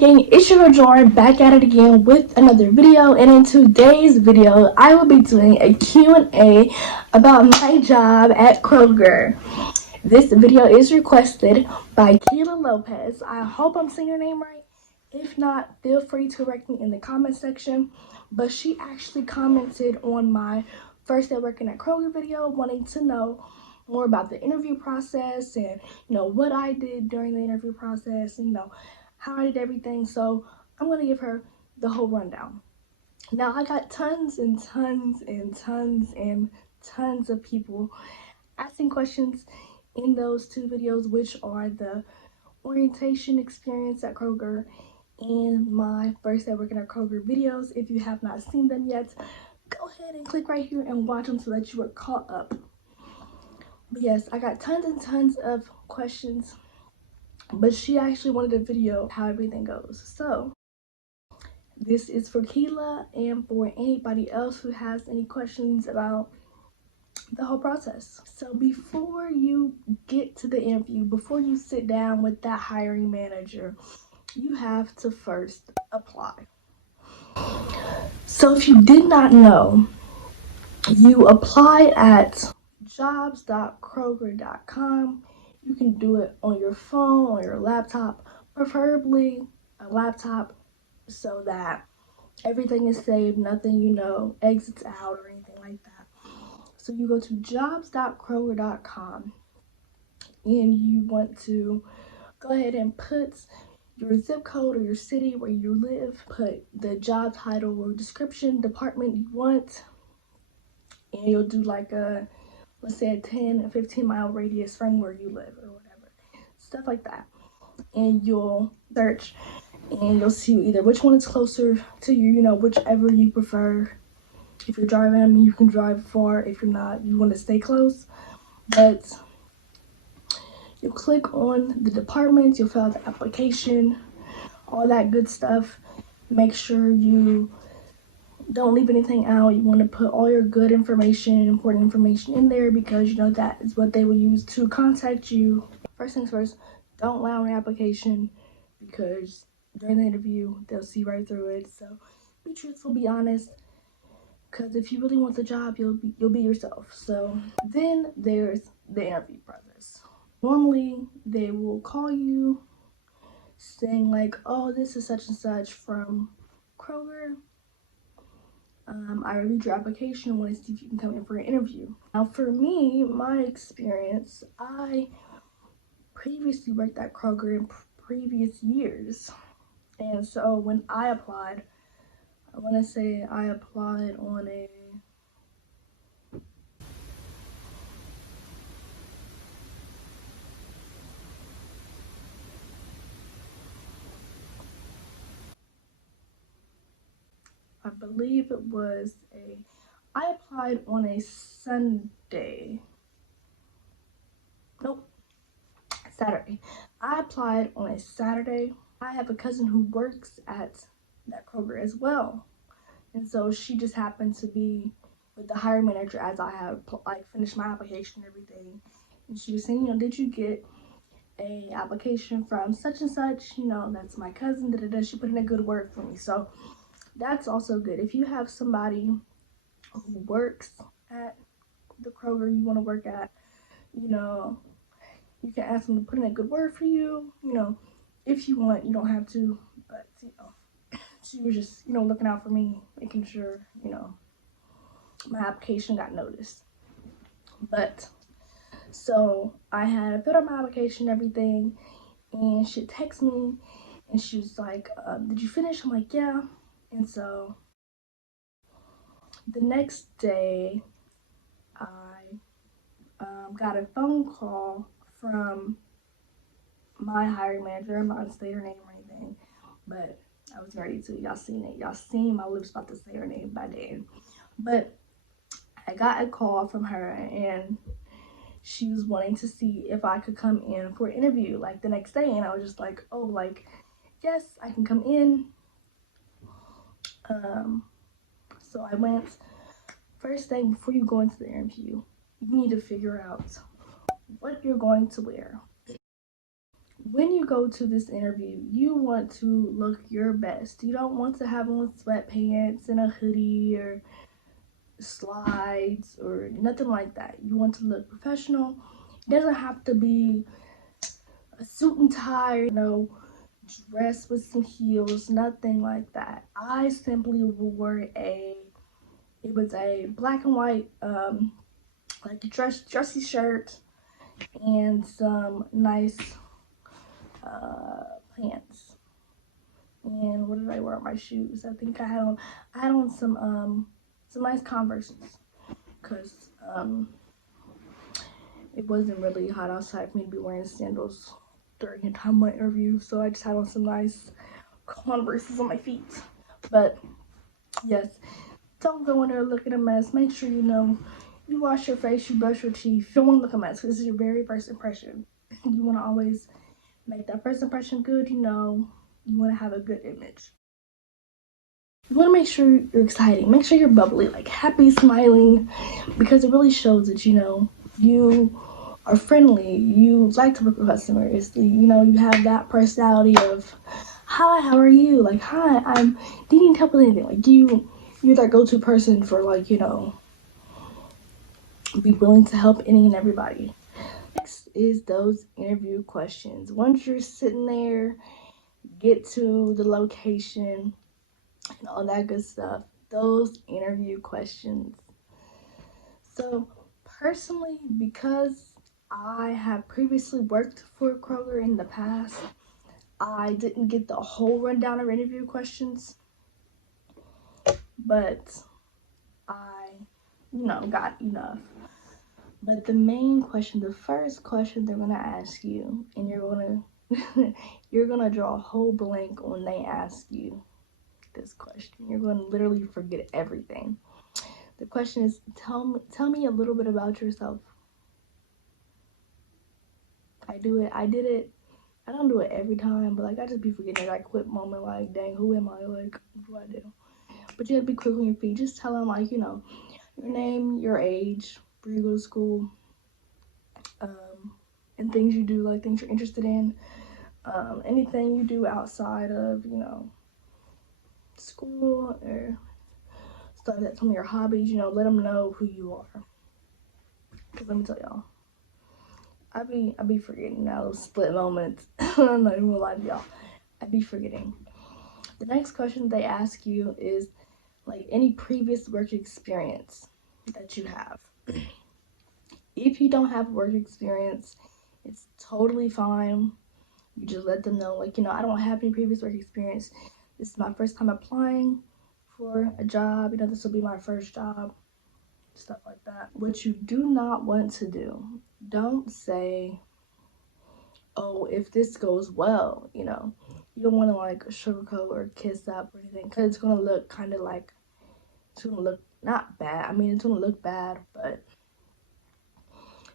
gang, it's your girl Jorryn back at it again with another video, and in today's video I will be doing a Q&A about my job at Kroger. This video is requested by Keila Lopez. I hope I'm saying your name right. If not, feel free to correct me in the comment section. But she actually commented on my first day working at Kroger video, wanting to know more about the interview process and what I did during the interview process and how I did everything. So I'm gonna give her the whole rundown. Now I got tons and tons and tons and tons of people asking questions in those two videos, which are the orientation experience at Kroger and my first day working at Kroger videos. If you have not seen them yet, go ahead and click right here and watch them so that you are caught up. But yes, I got tons and tons of questions, but she actually wanted a video how everything goes. So this is for Keila and for anybody else who has any questions about the whole process. So before you get to the interview, before you sit down with that hiring manager, you have to first apply. So if you did not know, you apply at jobs.kroger.com. You can do it on your phone, on your laptop, preferably a laptop, so that everything is saved, nothing, exits out or anything like that. So you go to jobs.kroger.com and you want to go ahead and put your zip code or your city where you live, put the job title or description, department you want, and you'll do like let's say a 10 or 15 mile radius from where you live or whatever, stuff like that. And you'll search and you'll see either which one is closer to you, whichever you prefer. If you're driving, you can drive far. If you're not, you want to stay close. But you'll click on the departments, you'll fill out the application, all that good stuff. Make sure you don't leave anything out. You want to put all your good information, important information in there, because that is what they will use to contact you. First things first, don't lie on your application, because during the interview they'll see right through it. So be truthful, be honest, because if you really want the job, you'll be yourself. So then there's the interview process. Normally they will call you saying like, oh, this is such and such from Kroger. I reviewed your application and want to see if you can come in for an interview. Now for me, my experience, I previously worked at Kroger in previous years. And so when I applied, I want to say I applied on I believe it was I applied on a Sunday. Nope, Saturday. I applied on a Saturday. I have a cousin who works at that Kroger as well. And so she just happened to be with the hiring manager as I had finished my application and everything. And she was saying, did you get a application from such and such? That's my cousin, She put in a good word for me. So that's also good. If you have somebody who works at the Kroger you want to work at, you can ask them to put in a good word for you. If you want, you don't have to, but she was just, looking out for me, making sure, my application got noticed. But so I had filled out my application and everything, and she texted me and she was like, did you finish? I'm like, yeah. And so the next day I got a phone call from my hiring manager. I'm not gonna say her name or anything, but I was ready to. Y'all seen it. Y'all seen my lips about to say her name by then. But I got a call from her and she was wanting to see if I could come in for an interview like the next day. And I was just like, oh, like, yes, I can come in. So I went. First thing, before you go into the interview, you need to figure out what you're going to wear. when you go to this interview, you want to look your best. You don't want to have on sweatpants and a hoodie or slides or nothing like that. You want to look professional. It doesn't have to be a suit and tie, dress with some heels, nothing like that. I simply wore it was a black and white, like dressy shirt and some nice pants. And what did I wear on my shoes? I think I had on some nice Converses, because it wasn't really hot outside for me to be wearing sandals during the time of my interview, so I just had on some nice Converses on my feet. But yes, don't go in there looking a mess. Make sure you wash your face, you brush your teeth. You don't want to look a mess because this is your very first impression. You want to always make that first impression good. You want to have a good image. You want to make sure you're exciting. Make sure you're bubbly, like happy, smiling, because it really shows that you are friendly. You like to work with customers. You have that personality of, "Hi, how are you?" Like, "Hi, do you need help with anything?" Like you're that go-to person for be willing to help any and everybody. Next is those interview questions. Once you're sitting there, get to the location and all that good stuff. Those interview questions. So personally, because I have previously worked for Kroger in the past, I didn't get the whole rundown of interview questions, but I, got enough. But the main question, the first question they're gonna ask you, and you're gonna draw a whole blank when they ask you this question. You're gonna literally forget everything. The question is, tell me a little bit about yourself. I do it. I did it. I don't do it every time, but I just be forgetting that quick moment. Like, dang, who am I? Like, what do I do? But you have to be quick on your feet. Just tell them your name, your age, where you go to school, and things you do, like things you're interested in, anything you do outside of school or stuff that's some of your hobbies. Let them know who you are. Cause let me tell y'all, I be forgetting now those split moments. I'm not even gonna lie to y'all. I be forgetting. The next question they ask you is like any previous work experience that you have. If you don't have work experience, it's totally fine. You just let them know, I don't have any previous work experience. This is my first time applying for a job. This will be my first job, stuff like that. What you do not want to do, don't say, "Oh, if this goes well," you don't want to sugarcoat or kiss up or anything, because it's going to look kind of like, it's going to look not bad. I mean, it's going to look bad, but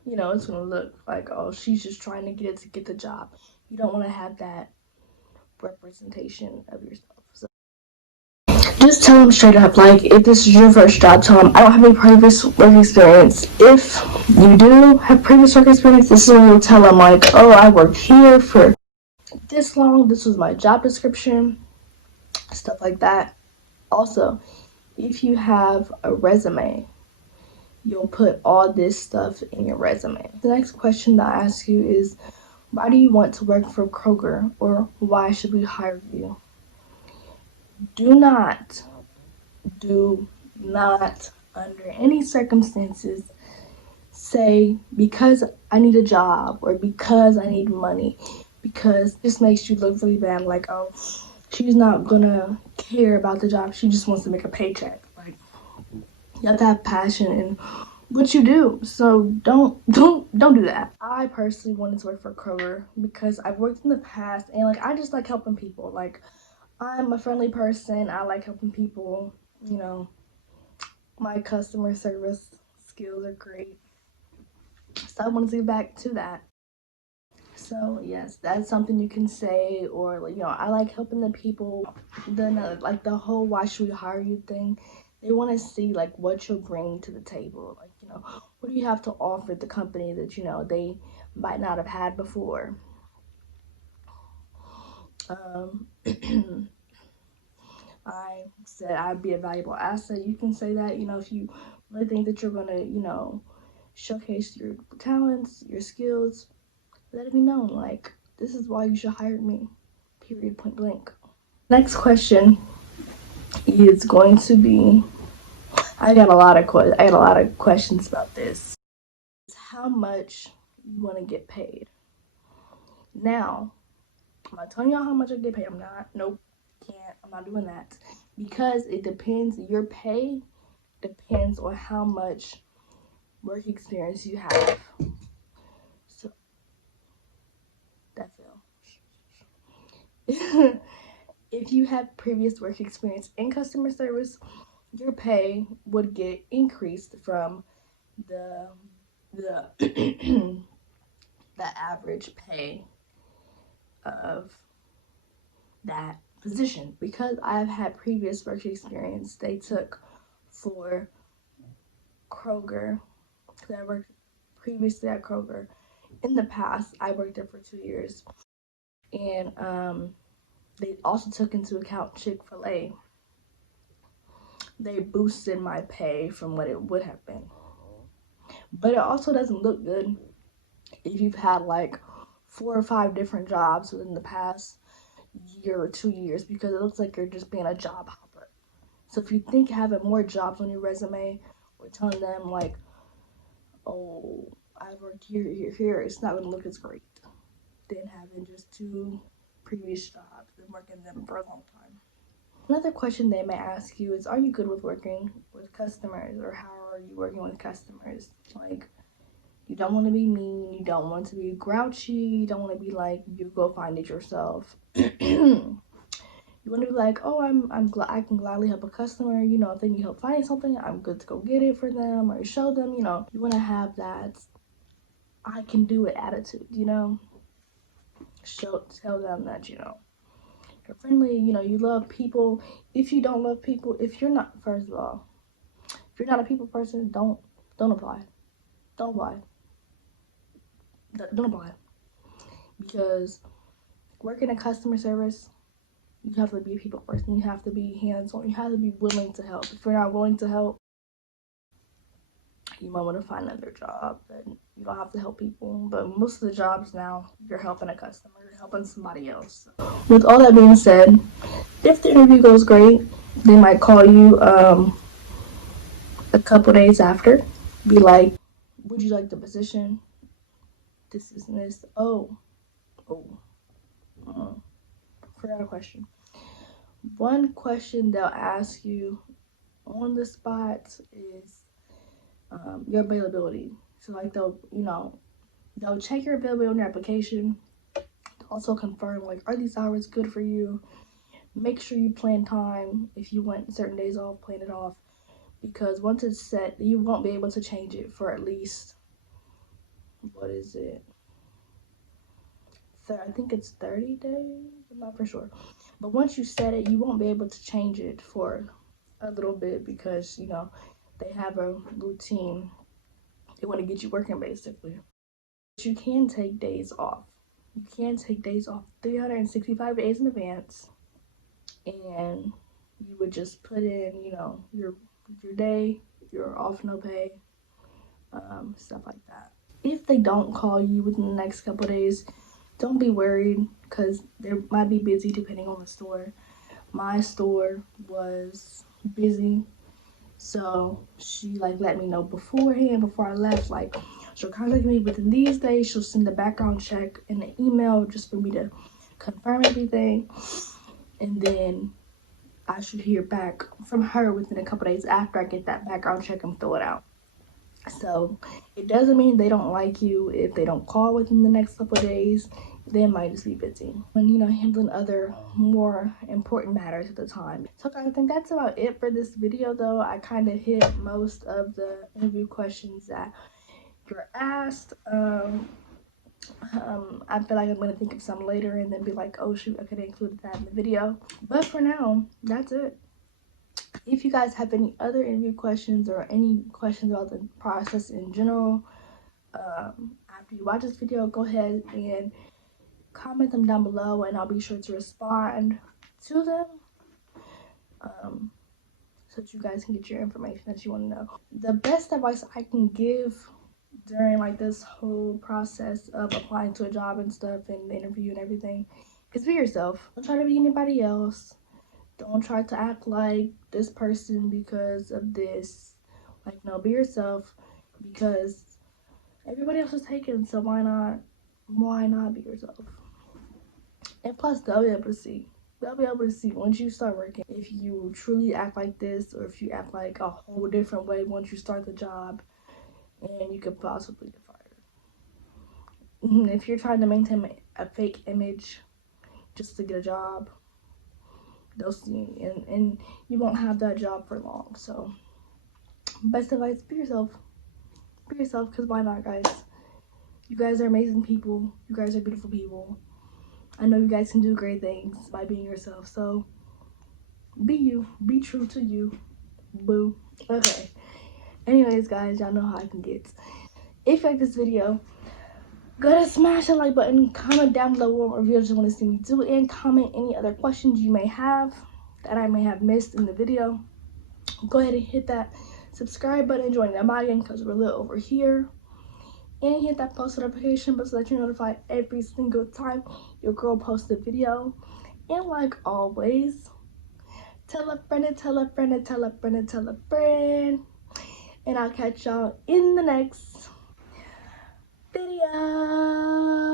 it's going to look like, oh, she's just trying to get the job. You don't want to have that representation of yourself. So just tell them straight up, if this is your first job, tell them, "I don't have any previous work experience." If you do have previous work experience, this is when you'll tell them, "Oh, I worked here for this long. This was my job description," stuff like that. Also, if you have a resume, you'll put all this stuff in your resume. The next question that I ask you is, why do you want to work for Kroger, or why should we hire you? Do not, under any circumstances, say because I need a job or because I need money, because this makes you look really bad. Like, oh, she's not gonna care about the job. She just wants to make a paycheck. You have to have passion in what you do. So don't do that. I personally wanted to work for Kroger because I've worked in the past, and I just like helping people. I'm a friendly person. I like helping people. My customer service skills are great. So I want to get back to that. So yes, that's something you can say. Or I like helping the people. The whole "why should we hire you" thing. They want to see what you'll bring to the table. What do you have to offer the company that they might not have had before. Um, I said I'd be a valuable asset. You can say that, if you really think that you're gonna, showcase your talents, your skills, let me know. Like, this is why you should hire me. Period, point blank. Next question is going to be, I got a lot of questions about this. How much you want to get paid? Now, I'm not telling y'all how much I get paid. I'm not. Nope. Can't. I'm not doing that. Because it depends. Your pay depends on how much work experience you have. So, that fell. If you have previous work experience in customer service, your pay would get increased from the the the average pay of that position. Because I've had previous work experience they took for Kroger, because I worked previously at Kroger. In the past, I worked there for 2 years, and they also took into account Chick-fil-A. They boosted my pay from what it would have been. But it also doesn't look good if you've had like 4 or 5 different jobs within the past year or 2 years, because it looks like you're just being a job hopper. So if you think having more jobs on your resume or telling them like, oh, I worked here, it's not gonna look as great than having just 2 previous jobs and working them for a long time. Another question they may ask you is, are you good with working with customers, or how are you working with customers? Like, you don't want to be mean, you don't want to be grouchy, you don't want to be like, you go find it yourself. You want to be like, oh, I'm glad I can gladly help a customer. If they need help finding something, I'm good to go get it for them or show them. You want to have that I can do it attitude. Tell them that you're friendly. You love people. If you don't love people, if you're not, first of all, if you're not a people person, don't apply. Don't apply. Don't apply. Because working in customer service, you have to be a people person. You have to be hands-on. You have to be willing to help. If you're not willing to help, you might want to find another job that you don't have to help people. But most of the jobs now, you're helping a customer, you're helping somebody else. With all that being said, if the interview goes great, they might call you a couple days after, be like, would you like the position? This is this. Oh, forgot a question. One question they'll ask you on the spot is your availability. So like they'll check your availability on your application. Also confirm like, are these hours good for you? Make sure you plan time. If you want certain days off, plan it off, because once it's set, you won't be able to change it for at least, what is it? I think it's 30 days. I'm not for sure. But once you set it, you won't be able to change it for a little bit, because they have a routine. They want to get you working basically. But you can take days off. You can take days off 365 days in advance, and you would just put in, your day, your off no pay, stuff like that. If they don't call you within the next couple days, don't be worried, because they might be busy depending on the store. My store was busy, so she let me know beforehand, before I left, like, she'll contact me within these days. She'll send the background check in the email just for me to confirm everything, and then I should hear back from her within a couple days after I get that background check and fill it out. So it doesn't mean they don't like you if they don't call within the next couple of days. They might just be busy when handling other more important matters at the time. So I think that's about it for this video, though. I kind of hit most of the interview questions that you're asked. I feel like I'm gonna think of some later and then be like, oh shoot, I could have included that in the video. But for now, that's it. If you guys have any other interview questions or any questions about the process in general, after you watch this video, go ahead and comment them down below and I'll be sure to respond to them. So that you guys can get your information that you want to know. The best advice I can give during like this whole process of applying to a job and stuff and the interview and everything is be yourself. Don't try to be anybody else. Don't try to act like this person because of this. Like, no, be yourself, because everybody else is taken, so why not be yourself? And plus, they'll be able to see. They'll be able to see once you start working if you truly act like this or if you act like a whole different way once you start the job, and you could possibly get fired. If you're trying to maintain a fake image just to get a job, they'll see, and you won't have that job for long. So best advice, be yourself. Be yourself, because why not, guys? You guys are amazing people. You guys are beautiful people. I know you guys can do great things by being yourself. So be you. Be true to you. Boo. Okay. Anyways, guys, y'all know how I can get. If you like this video, go ahead and smash that like button. Comment down below what reviews you want to see me do, and comment any other questions you may have that I may have missed in the video. Go ahead and hit that subscribe button, join the Amaja because we're lit over here, and hit that post notification button so that you're notified every single time your girl posts a video. And like always, tell a friend and tell a friend and tell a friend and tell a friend, and I'll catch y'all in the next video.